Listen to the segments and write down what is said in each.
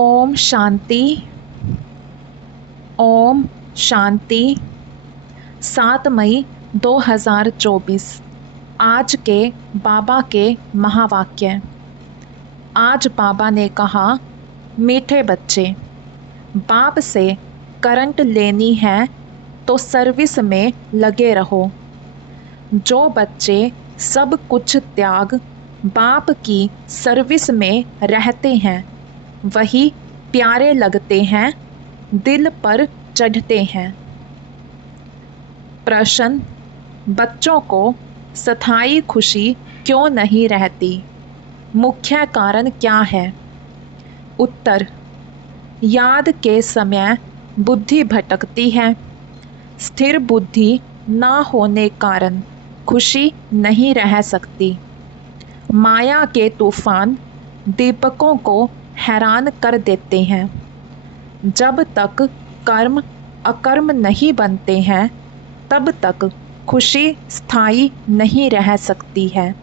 ओम शांति। ओम शांति। 7 मई 2024 आज के बाबा के महावाक्य। आज बाबा ने कहा, मीठे बच्चे, बाप से करंट लेनी है तो सर्विस में लगे रहो। जो बच्चे सब कुछ त्याग बाप की सर्विस में रहते हैं वही प्यारे लगते हैं, दिल पर चढ़ते हैं। प्रश्न, बच्चों को स्थायी खुशी क्यों नहीं रहती? मुख्य कारण क्या है? उत्तर, याद के समय बुद्धि भटकती है। स्थिर बुद्धि ना होने कारण खुशी नहीं रह सकती। माया के तूफान दीपकों को हैरान कर देते हैं। जब तक कर्म अकर्म नहीं बनते हैं तब तक खुशी स्थायी नहीं रह सकती है।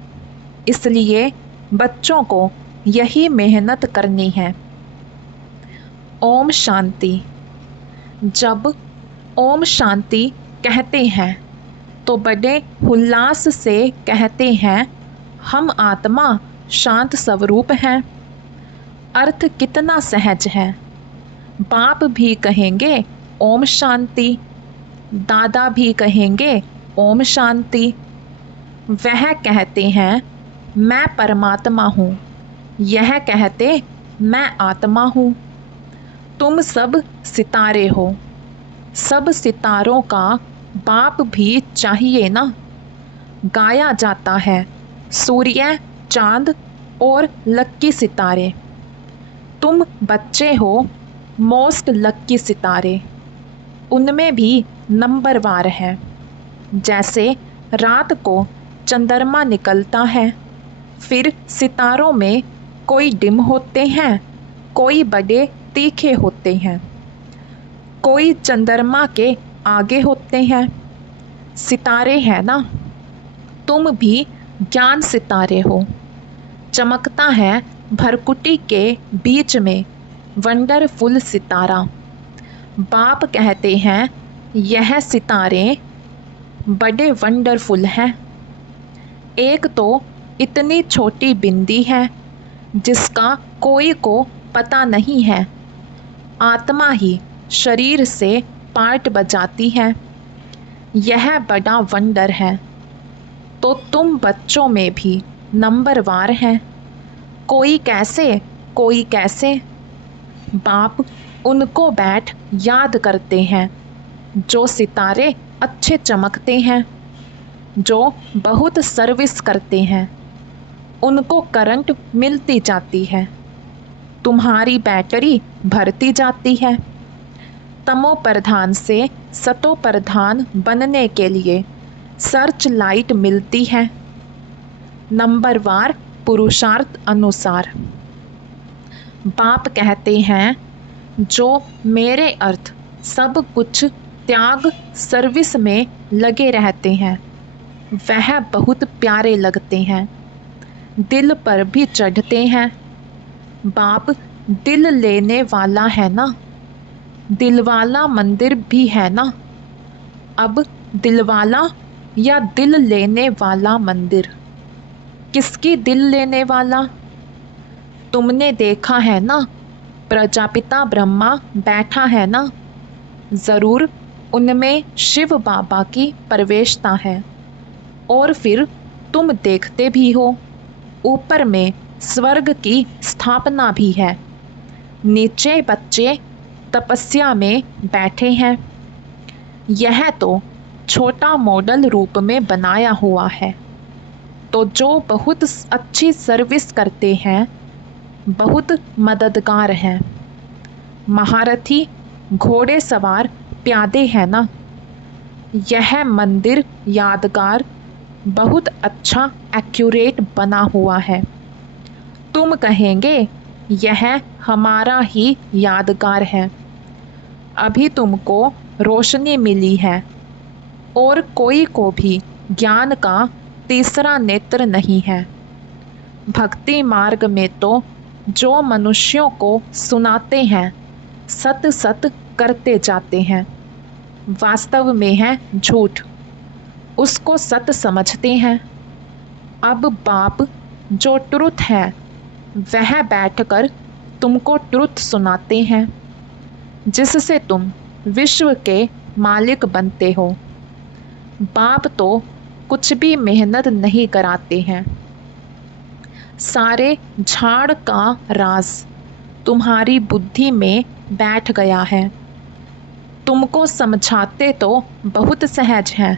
इसलिए बच्चों को यही मेहनत करनी है। ओम शांति। जब ओम शांति कहते हैं तो बड़े उल्लास से कहते हैं, हम आत्मा शांत स्वरूप हैं। अर्थ कितना सहज है। बाप भी कहेंगे ओम शांति, दादा भी कहेंगे ओम शांति। वह कहते हैं मैं परमात्मा हूँ, यह कहते मैं आत्मा हूँ। तुम सब सितारे हो। सब सितारों का बाप भी चाहिए ना। गाया जाता है सूर्य, चांद और लक्की सितारे। तुम बच्चे हो मोस्ट लक्की सितारे। उनमें भी नंबरवार है। जैसे रात को चंद्रमा निकलता है, फिर सितारों में कोई डिम होते हैं, कोई बड़े तीखे होते हैं, कोई चंद्रमा के आगे होते हैं। सितारे हैं ना। तुम भी ज्ञान सितारे हो। चमकता है भरकुटी के बीच में वंडरफुल सितारा। बाप कहते हैं यह सितारे बड़े वंडरफुल हैं। एक तो इतनी छोटी बिंदी है जिसका कोई को पता नहीं है। आत्मा ही शरीर से पार्ट बजाती है। यह बड़ा वंडर है। तो तुम बच्चों में भी नंबरवार हैं। कोई कैसे, कोई कैसे। बाप उनको बैठ याद करते हैं जो सितारे अच्छे चमकते हैं, जो बहुत सर्विस करते हैं। उनको करंट मिलती जाती है। तुम्हारी बैटरी भरती जाती है। तमो प्रधान से सतो प्रधान बनने के लिए सर्च लाइट मिलती है। नंबरवार पुरुषार्थ अनुसार। बाप कहते हैं जो मेरे अर्थ सब कुछ त्याग सर्विस में लगे रहते हैं वह बहुत प्यारे लगते हैं, दिल पर भी चढ़ते हैं। बाप दिल लेने वाला है ना। दिलवाला मंदिर भी है ना। अब दिलवाला या दिल लेने वाला मंदिर? किसकी दिल लेने वाला? तुमने देखा है ना, प्रजापिता ब्रह्मा बैठा है ना। ज़रूर उनमें शिव बाबा की प्रवेशता है। और फिर तुम देखते भी हो ऊपर में स्वर्ग की स्थापना भी है। नीचे बच्चे तपस्या में बैठे हैं। यह तो छोटा मॉडल रूप में बनाया हुआ है। तो जो बहुत अच्छी सर्विस करते हैं, बहुत मददगार हैं। महारथी, घोड़े सवार, प्यादे हैं ना। यह मंदिर यादगार बहुत अच्छा एक्यूरेट बना हुआ है। तुम कहेंगे यह हमारा ही यादगार है। अभी तुमको रोशनी मिली है और कोई को भी ज्ञान का तीसरा नेत्र नहीं है। भक्ति मार्ग में तो जो मनुष्यों को सुनाते हैं सत सत करते जाते हैं, वास्तव में है झूठ, उसको सत समझते हैं। अब बाप जो ट्रुथ है वह बैठकर तुमको ट्रुथ सुनाते हैं, जिससे तुम विश्व के मालिक बनते हो। बाप तो कुछ भी मेहनत नहीं कराते हैं, सारे झाड़ का राज तुम्हारी बुद्धि में बैठ गया है। तुमको समझाते तो बहुत सहज है,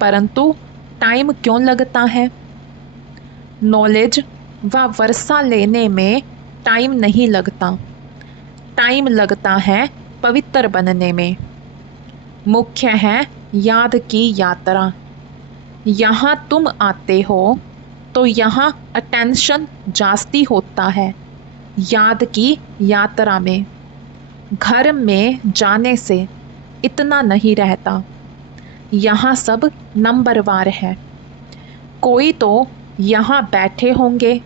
परंतु टाइम क्यों लगता है? नॉलेज व वर्षा लेने में टाइम नहीं लगता, टाइम लगता है पवित्र बनने में। मुख्य है याद की यात्रा। यहाँ तुम आते हो तो यहाँ अटेंशन जास्ती होता है याद की यात्रा में। घर में जाने से इतना नहीं रहता, यहाँ सब नंबरवार है। कोई तो यहाँ बैठे होंगे,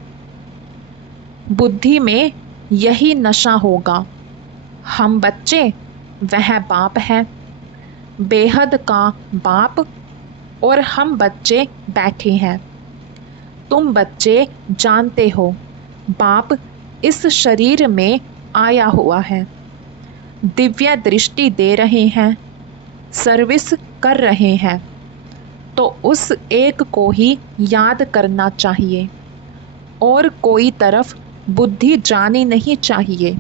बुद्धि में यही नशा होगा। हम बच्चे, वह बाप है, बेहद का बाप, और हम बच्चे बैठे हैं। तुम बच्चे जानते हो बाप इस शरीर में आया हुआ है, दिव्य दृष्टि दे रहे हैं, सर्विस कर रहे हैं, तो उस एक को ही याद करना चाहिए और कोई तरफ बुद्धि जानी नहीं चाहिए।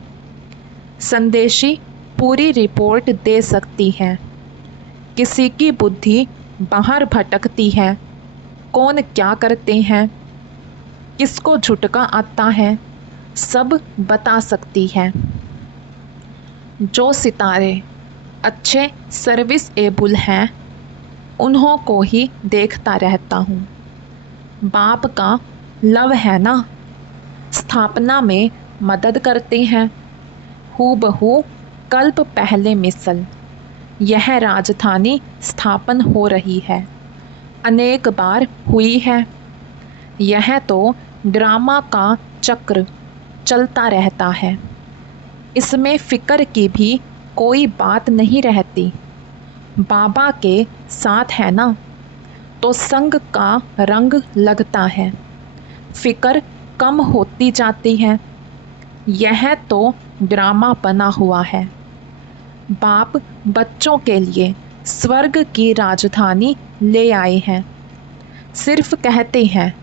संदेशी पूरी रिपोर्ट दे सकती है, किसी की बुद्धि बाहर भटकती है, कौन क्या करते हैं, किसको झुटका आता है, सब बता सकती है। जो सितारे अच्छे सर्विस एबल हैं उन्हों को ही देखता रहता हूँ। बाप का लव है ना, स्थापना में मदद करते हैं। हूबहू कल्प पहले मिसल यह राजधानी स्थापन हो रही है, अनेक बार हुई है। यह तो ड्रामा का चक्र चलता रहता है, इसमें फिक्र की भी कोई बात नहीं रहती। बाबा के साथ है ना, तो संग का रंग लगता है, फिक्र कम होती जाती है। यह तो ड्रामा बना हुआ है। बाप बच्चों के लिए स्वर्ग की राजधानी ले आए हैं। सिर्फ कहते हैं,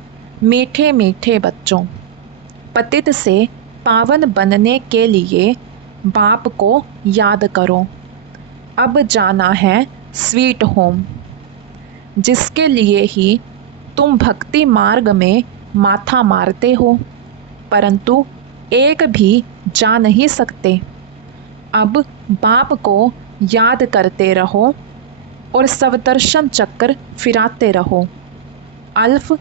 मीठे मीठे बच्चों, पतित से पावन बनने के लिए बाप को याद करो। अब जाना है स्वीट होम, जिसके लिए ही तुम भक्ति मार्ग में माथा मारते हो, परंतु एक भी जा नहीं सकते। अब बाप को याद करते रहो और सवदर्शन चक्र फिराते रहो। अल्फ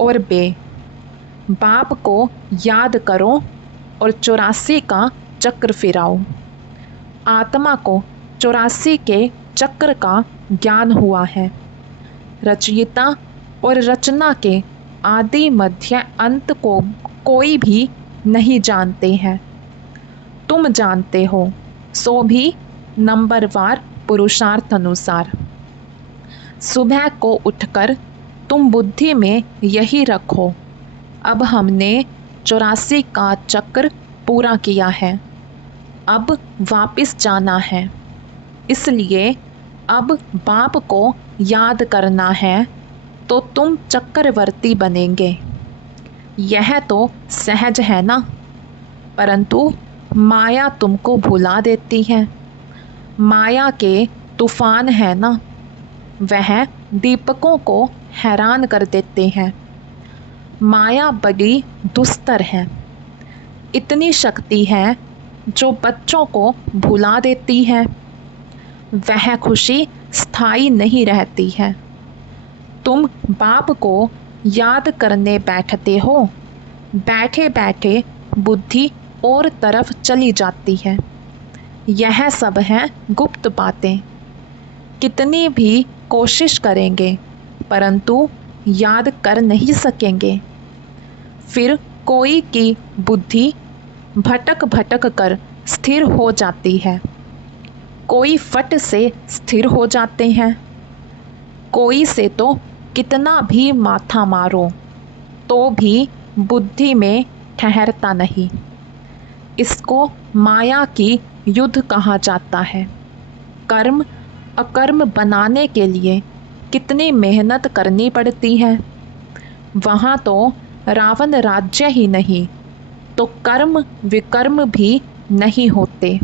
और बे, बाप को याद करो और 84 का चक्र फिराओ। आत्मा को 84 के चक्र का ज्ञान हुआ है। रचयिता और रचना के आदि मध्य अंत को कोई भी नहीं जानते हैं। तुम जानते हो, सो भी नंबरवार पुरुषार्थ अनुसार। सुबह को उठकर तुम बुद्धि में यही रखो, अब हमने 84 का चक्र पूरा किया है, अब वापस जाना है। इसलिए अब बाप को याद करना है तो तुम चक्रवर्ती बनेंगे। यह तो सहज है ना, परंतु माया तुमको भुला देती है। माया के तूफान है ना, वह दीपकों को हैरान कर देते हैं। माया बड़ी दुस्तर है, इतनी शक्ति है जो बच्चों को भुला देती है। वह खुशी स्थायी नहीं रहती है। तुम बाप को याद करने बैठते हो, बैठे बैठे बुद्धि और तरफ चली जाती है। यह सब है गुप्त बातें। कितनी भी कोशिश करेंगे परंतु याद कर नहीं सकेंगे। फिर कोई की बुद्धि भटक भटक कर स्थिर हो जाती है। कोई फट से स्थिर हो जाते हैं, कोई से तो कितना भी माथा मारो तो भी बुद्धि में ठहरता नहीं। इसको माया की युद्ध कहा जाता है। कर्म अकर्म बनाने के लिए कितनी मेहनत करनी पड़ती है। वहाँ तो रावण राज्य ही नहीं तो कर्म विकर्म भी नहीं होते।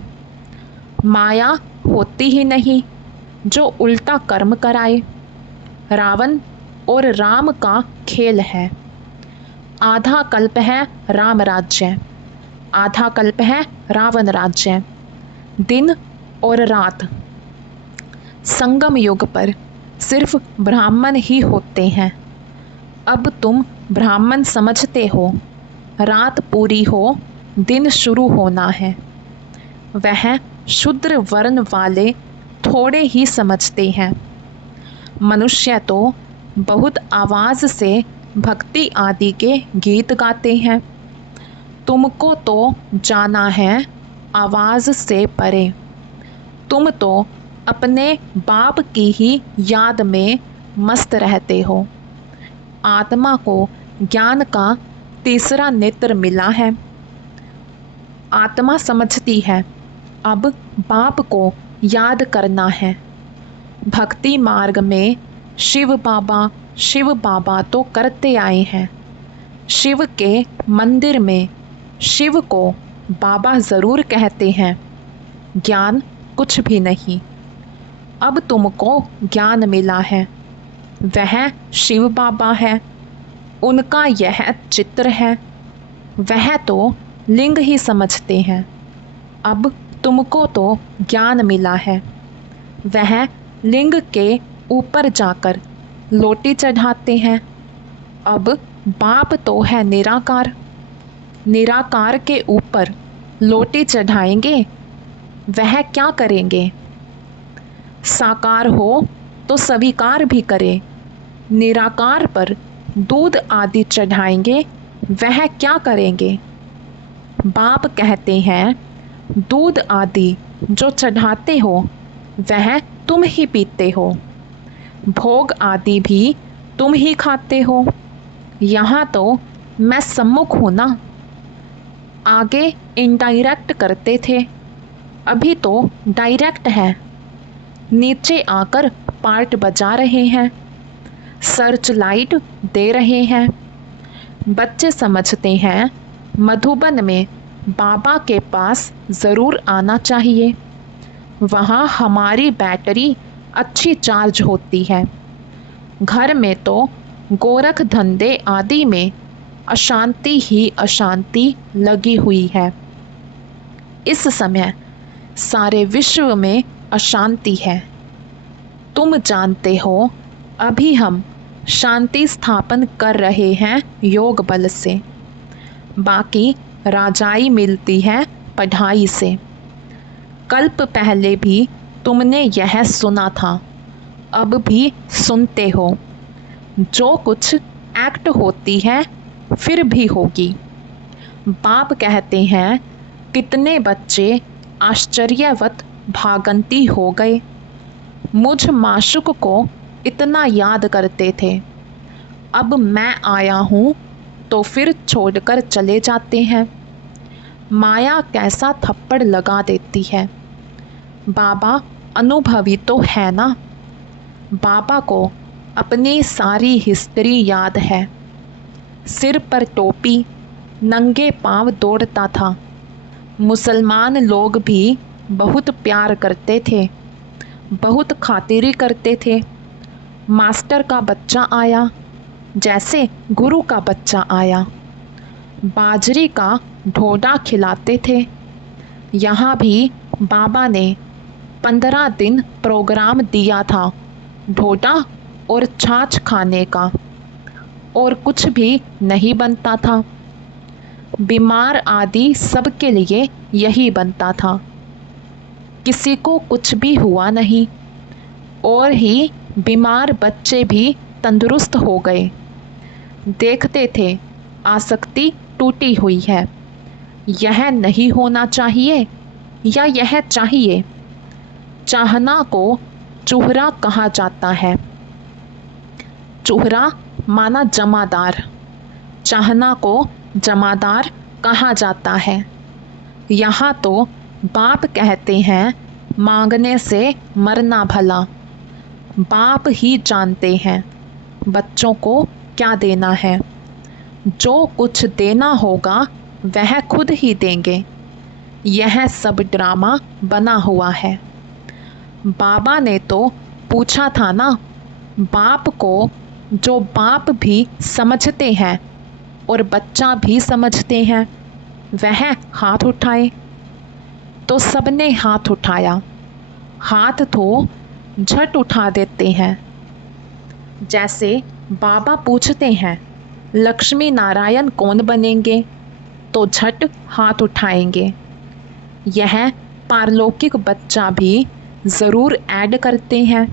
माया होती ही नहीं जो उल्टा कर्म कराए। रावण और राम का खेल है। आधा कल्प है राम राज्य, आधा कल्प है रावण राज्य। दिन और रात संगम युग पर सिर्फ ब्राह्मण ही होते हैं। अब तुम ब्राह्मण समझते हो, रात पूरी हो दिन शुरू होना है। वह शूद्र वर्ण वाले थोड़े ही समझते हैं। मनुष्य तो बहुत आवाज़ से भक्ति आदि के गीत गाते हैं। तुमको तो जाना है आवाज़ से परे। तुम तो अपने बाप की ही याद में मस्त रहते हो। आत्मा को ज्ञान का तीसरा नेत्र मिला है। आत्मा समझती है अब बाप को याद करना है। भक्ति मार्ग में शिव बाबा तो करते आए हैं। शिव के मंदिर में शिव को बाबा ज़रूर कहते हैं, ज्ञान कुछ भी नहीं। अब तुमको ज्ञान मिला है, वह शिव बाबा है, उनका यह चित्र है। वह तो लिंग ही समझते हैं। अब तुमको तो ज्ञान मिला है, वह लिंग के ऊपर जाकर लोटी चढ़ाते हैं। अब बाप तो है निराकार, निराकार के ऊपर लोटी चढ़ाएंगे, वह क्या करेंगे? साकार हो तो स्वीकार भी करे। निराकार पर दूध आदि चढ़ाएंगे, वह क्या करेंगे? बाप कहते हैं दूध आदि जो चढ़ाते हो वह तुम ही पीते हो, भोग आदि भी तुम ही खाते हो। यहाँ तो मैं सम्मुख हूँ ना। आगे इनडायरेक्ट करते थे, अभी तो डायरेक्ट है। नीचे आकर पार्ट बजा रहे हैं, सर्च लाइट दे रहे हैं। बच्चे समझते हैं मधुबन में बाबा के पास ज़रूर आना चाहिए, वहाँ हमारी बैटरी अच्छी चार्ज होती है। घर में तो गोरख धंधे आदि में अशांति ही अशांति लगी हुई है। इस समय सारे विश्व में अशांति है। तुम जानते हो अभी हम शांति स्थापन कर रहे हैं योग बल से। बाकी राजाई मिलती है पढ़ाई से। कल्प पहले भी तुमने यह सुना था, अब भी सुनते हो। जो कुछ एक्ट होती है फिर भी होगी। बाप कहते हैं कितने बच्चे आश्चर्यवत भागंती हो गए। मुझ माशुक को इतना याद करते थे, अब मैं आया हूँ तो फिर छोड़कर चले जाते हैं। माया कैसा थप्पड़ लगा देती है। बाबा अनुभवी तो है ना। बाबा को अपनी सारी हिस्ट्री याद है। सिर पर टोपी, नंगे पांव दौड़ता था। मुसलमान लोग भी बहुत प्यार करते थे, बहुत खातिरी करते थे। मास्टर का बच्चा आया जैसे गुरु का बच्चा आया। बाजरी का ढोडा खिलाते थे। यहाँ भी बाबा ने 15 दिन प्रोग्राम दिया था ढोडा और छाछ खाने का, और कुछ भी नहीं बनता था। बीमार आदि सबके लिए यही बनता था। किसी को कुछ भी हुआ नहीं, और ही बीमार बच्चे भी तंदुरुस्त हो गए। देखते थे आसक्ति टूटी हुई है, यह नहीं होना चाहिए या यह चाहिए। चाहना को चूहरा कहा जाता है। चूहरा माना जमादार, चाहना को जमादार कहा जाता है। यहाँ तो बाप कहते हैं मांगने से मरना भला। बाप ही जानते हैं बच्चों को क्या देना है। जो कुछ देना होगा वह खुद ही देंगे। यह सब ड्रामा बना हुआ है। बाबा ने तो पूछा था ना, बाप को जो बाप भी समझते हैं और बच्चा भी समझते हैं वह हाथ उठाए। तो सबने हाथ उठाया। हाथ तो झट उठा देते हैं। जैसे बाबा पूछते हैं लक्ष्मी नारायण कौन बनेंगे, तो झट हाथ उठाएंगे। यह पारलौकिक बच्चा भी ज़रूर ऐड करते हैं।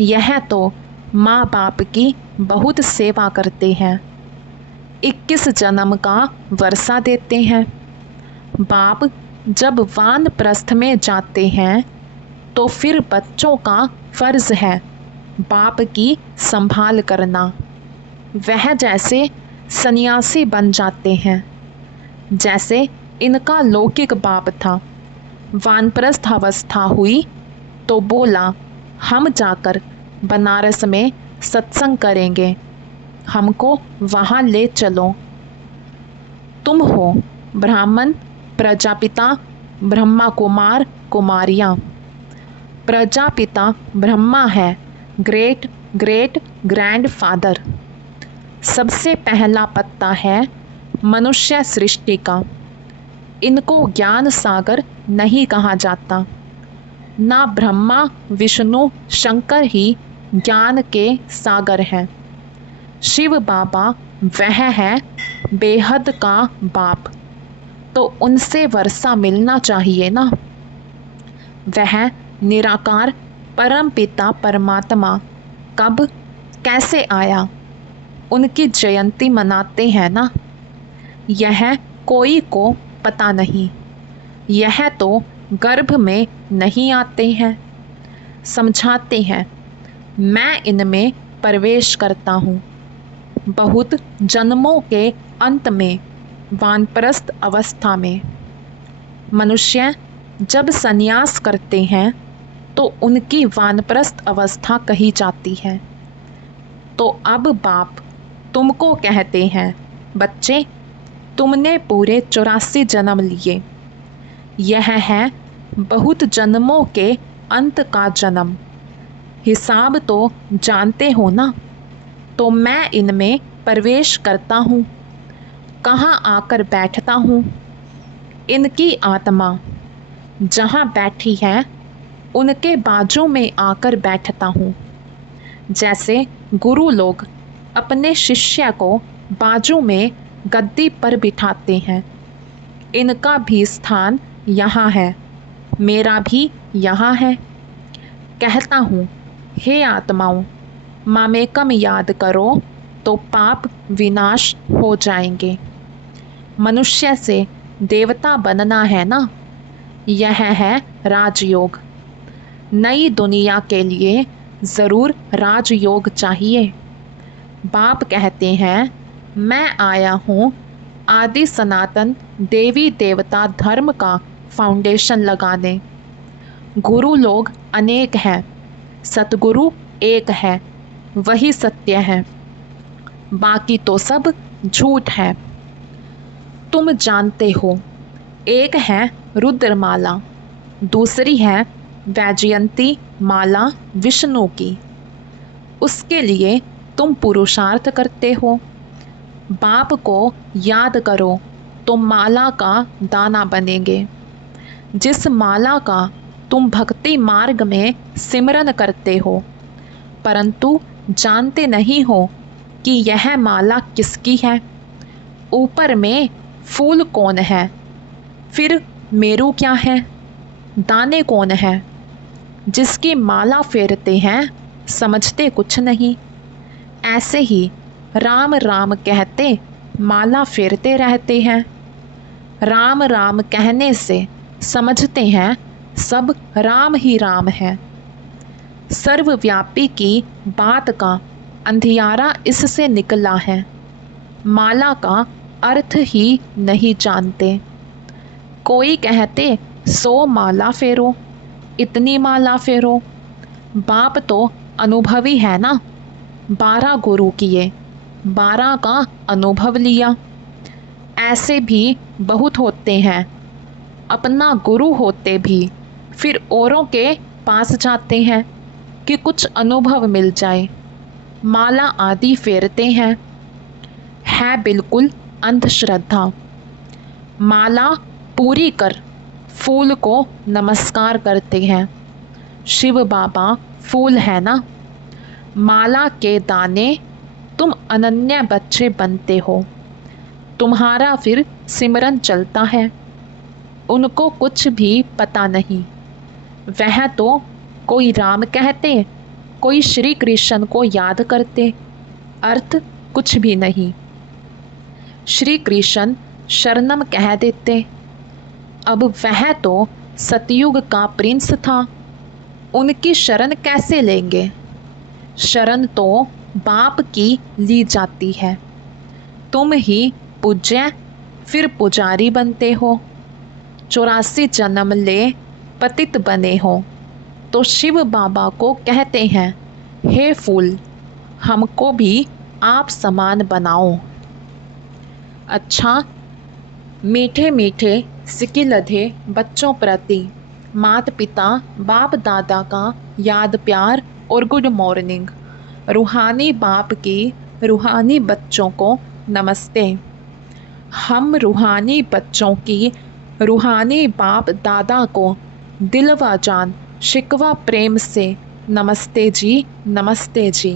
यह तो माँ बाप की बहुत सेवा करते हैं। 21 जन्म का वर्षा देते हैं। बाप जब वानप्रस्थ में जाते हैं तो फिर बच्चों का फर्ज है बाप की संभाल करना। वह जैसे सन्यासी बन जाते हैं, जैसे इनका लौकिक बाप था। वानप्रस्थ अवस्था हुई तो बोला हम जाकर बनारस में सत्संग करेंगे, हमको वहाँ ले चलो। तुम हो ब्राह्मण, प्रजापिता ब्रह्मा कुमार कुमारियाँ। प्रजापिता ब्रह्मा है, ग्रेट ग्रेट ग्रैंड फादर। सबसे पहला पत्ता है मनुष्य सृष्टि का। इनको ज्ञान सागर नहीं कहा जाता। ना ब्रह्मा विष्णु शंकर ही ज्ञान के सागर हैं। शिव बाबा वह है बेहद का बाप, तो उनसे वर्षा मिलना चाहिए ना। वह निराकार परम पिता परमात्मा कब कैसे आया, उनकी जयंती मनाते हैं ना। यह कोई को पता नहीं। यह तो गर्भ में नहीं आते हैं। समझाते हैं मैं इनमें प्रवेश करता हूँ। बहुत जन्मों के अंत में वानप्रस्थ अवस्था में मनुष्य जब संन्यास करते हैं तो उनकी वानप्रस्थ अवस्था कही जाती है। तो अब बाप तुमको कहते हैं बच्चे, तुमने पूरे 84 जन्म लिए। यह है बहुत जन्मों के अंत का जन्म। हिसाब तो जानते हो ना। तो मैं इनमें प्रवेश करता हूँ। कहाँ आकर बैठता हूँ? इनकी आत्मा जहाँ बैठी है उनके बाजू में आकर बैठता हूँ। जैसे गुरु लोग अपने शिष्य को बाजू में गद्दी पर बिठाते हैं, इनका भी स्थान यहाँ है, मेरा भी यहाँ है। कहता हूँ हे आत्माओं, मामेकम याद करो तो पाप विनाश हो जाएंगे। मनुष्य से देवता बनना है ना, यह है राजयोग। नई दुनिया के लिए ज़रूर राजयोग चाहिए। बाप कहते हैं मैं आया हूँ आदि सनातन देवी देवता धर्म का फाउंडेशन लगाने। गुरु लोग अनेक हैं, सतगुरु एक है, वही सत्य है, बाकी तो सब झूठ है। तुम जानते हो, एक है रुद्रमाला, दूसरी है वैजयंती माला विष्णु की। उसके लिए तुम पुरुषार्थ करते हो। बाप को याद करो तो माला का दाना बनेंगे। जिस माला का तुम भक्ति मार्ग में सिमरन करते हो, परंतु जानते नहीं हो कि यह माला किसकी है। ऊपर में फूल कौन है, फिर मेरू क्या है, दाने कौन है। जिसकी माला फेरते हैं समझते कुछ नहीं। ऐसे ही राम राम कहते माला फेरते रहते हैं। राम राम कहने से समझते हैं सब राम ही राम है। सर्वव्यापी की बात का अंधियारा इससे निकला है। माला का अर्थ ही नहीं जानते। कोई कहते 100 माला फेरो, इतनी माला फेरो। बाप तो अनुभवी है ना, 12 गुरु किए, 12 का अनुभव लिया। ऐसे भी बहुत होते हैं, अपना गुरु होते भी फिर औरों के पास जाते हैं कि कुछ अनुभव मिल जाए, माला आदि फेरते हैं। है बिल्कुल अंधश्रद्धा। माला पूरी कर फूल को नमस्कार करते हैं। शिव बाबा फूल है ना। माला के दाने तुम अनन्य बच्चे बनते हो, तुम्हारा फिर सिमरन चलता है। उनको कुछ भी पता नहीं। वह तो कोई राम कहते, कोई श्री कृष्ण को याद करते, अर्थ कुछ भी नहीं। श्री कृष्ण शरणम कह देते। अब वह तो सतयुग का प्रिंस था, उनकी शरण कैसे लेंगे। शरण तो बाप की ली जाती है। तुम ही पूज्य फिर पुजारी बनते हो। 84 जन्म ले पतित बने हो तो शिव बाबा को कहते हैं, हे फूल, हमको भी आप समान बनाओ। अच्छा, मीठे मीठे सिकिलधे बच्चों प्रति माता पिता बाप दादा का याद प्यार और गुड मॉर्निंग। रूहानी बाप की रूहानी बच्चों को नमस्ते। हम रूहानी बच्चों की रूहानी बाप दादा को दिल व जान शिकवा प्रेम से नमस्ते जी, नमस्ते जी।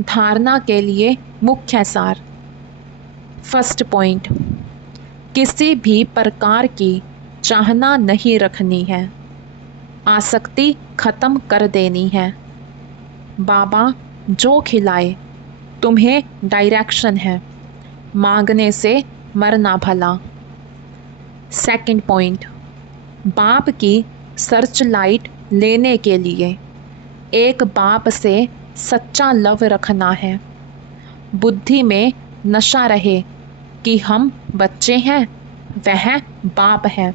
धारणा के लिए मुख्य सार। फर्स्ट पॉइंट, किसी भी प्रकार की चाहना नहीं रखनी है, आसक्ति खत्म कर देनी है। बाबा जो खिलाए तुम्हें डायरेक्शन है, मांगने से मरना भला। सेकंड पॉइंट, बाप की सर्च लाइट लेने के लिए एक बाप से सच्चा लव रखना है। बुद्धि में नशा रहे कि हम बच्चे हैं, वह बाप है।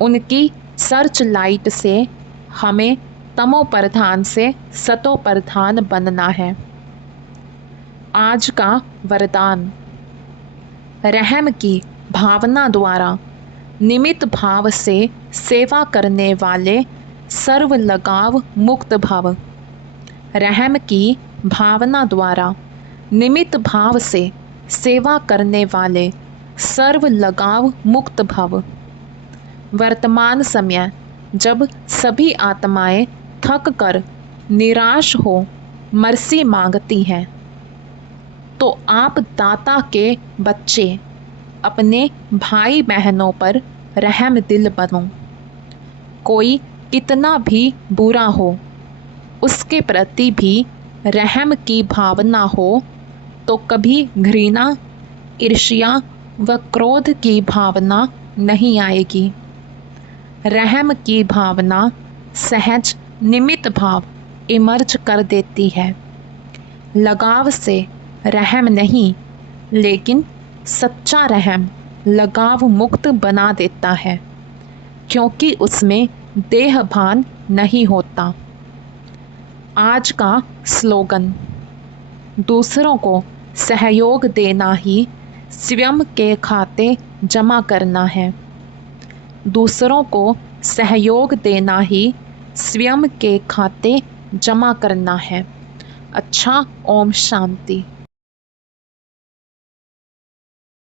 उनकी सर्च लाइट से हमें तमो प्रधान से सतो प्रधान बनना है। आज का वरदान, रहम की भावना द्वारा निमित्त भाव से सेवा करने वाले सर्व लगाव मुक्त भव। रहम की भावना द्वारा निमित्त भाव से सेवा करने वाले सर्व लगाव मुक्त भव। वर्तमान समय जब सभी आत्माएं थक कर निराश हो मर्सी मांगती हैं, तो आप दाता के बच्चे अपने भाई बहनों पर रहम दिल बनो। कोई कितना भी बुरा हो, उसके प्रति भी रहम की भावना हो तो कभी घृणा, ईर्ष्या व क्रोध की भावना नहीं आएगी। रहम की भावना सहज निमित्त भाव इमर्ज कर देती है। लगाव से रहम नहीं, लेकिन सच्चा रहम लगाव मुक्त बना देता है, क्योंकि उसमें देहभान नहीं होता। आज का स्लोगन, दूसरों को सहयोग देना ही स्वयं के खाते जमा करना है। दूसरों को सहयोग देना ही स्वयं के खाते जमा करना है। अच्छा, ओम शांति।